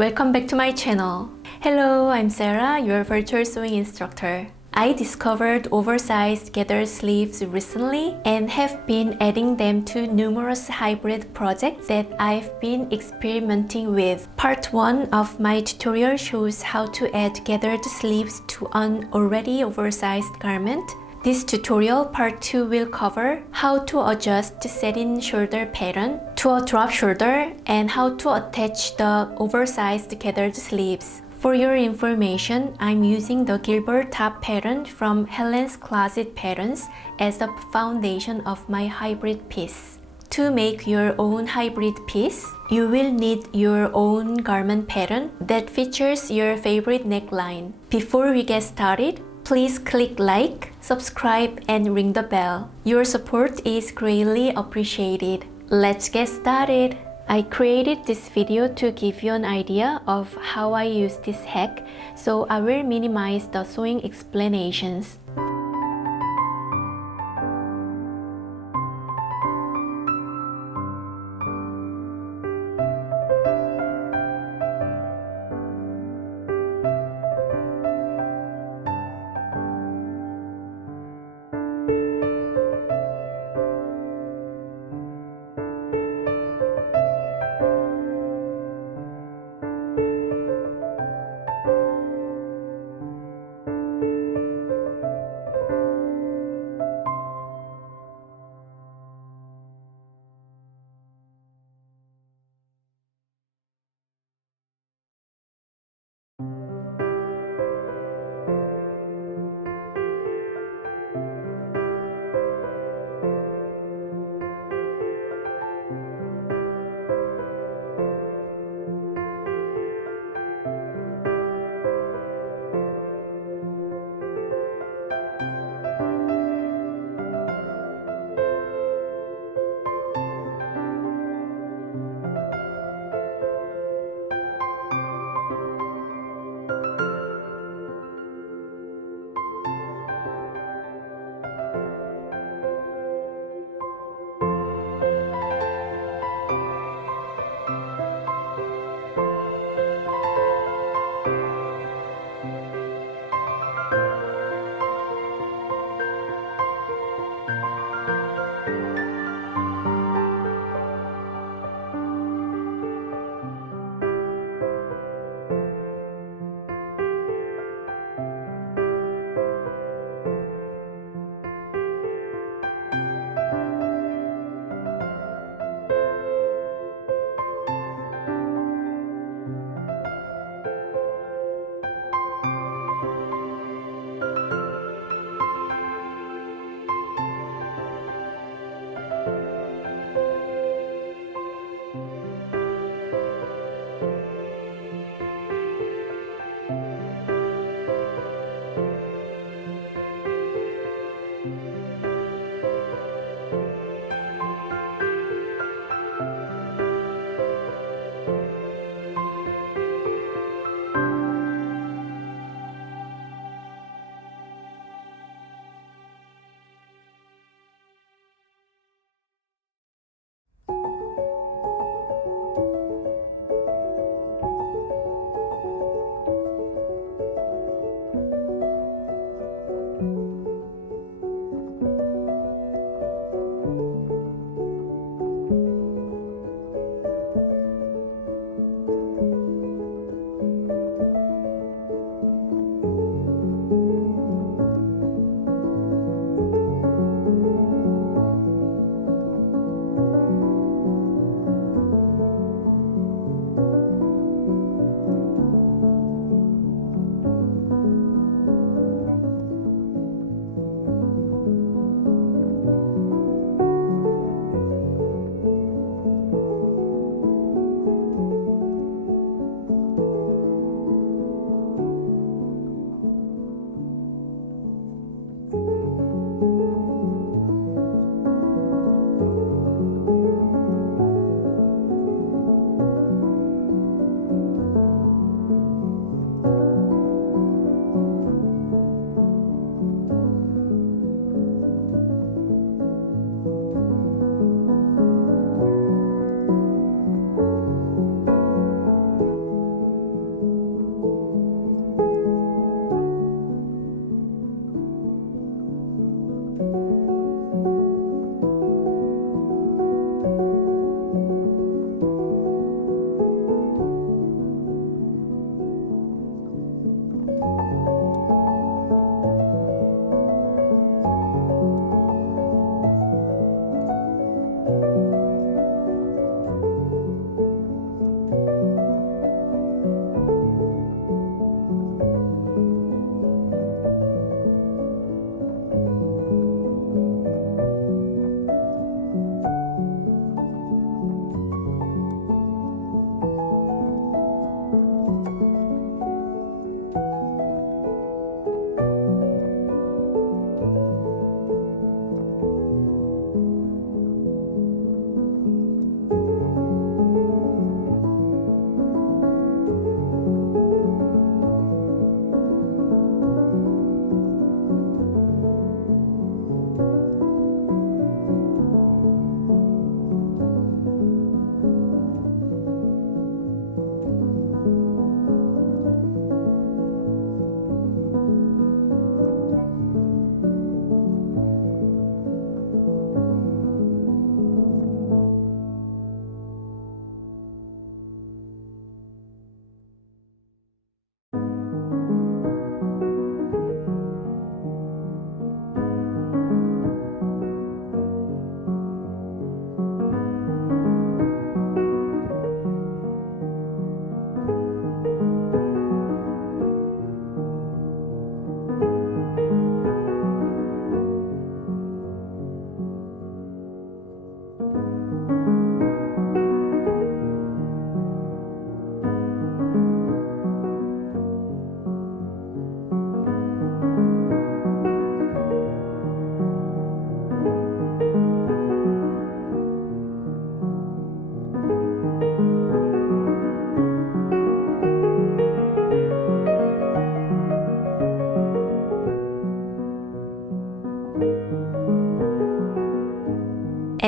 Welcome back to my channel. Hello, I'm Sarah, your virtual sewing instructor. I discovered oversized gathered sleeves recently and have been adding them to numerous hybrid projects that I've been experimenting with. Part 1 of my tutorial shows how to add gathered sleeves to an already oversized garment. This tutorial, part 2, will cover how to adjust satin shoulder pattern to a drop shoulder and how to attach the oversized gathered sleeves. For your information, I'm using the Gilbert top pattern from Helen's Closet Patterns as the foundation of my hybrid piece. To make your own hybrid piece, you will need your own garment pattern that features your favorite neckline. Before we get started, please click like, subscribe, and ring the bell. Your support is greatly appreciated. Let's get started. I created this video to give you an idea of how I use this hack, so I will minimize the sewing explanations.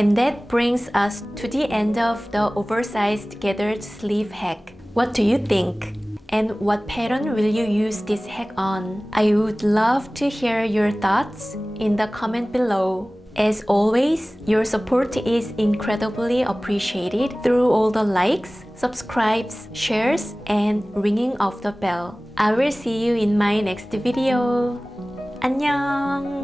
And that brings us to the end of the oversized gathered sleeve hack. What do you think? And what pattern will you use this hack on? I would love to hear your thoughts in the comment below. As always, your support is incredibly appreciated through all the likes, subscribes, shares, and ringing of the bell. I will see you in my next video. 안녕!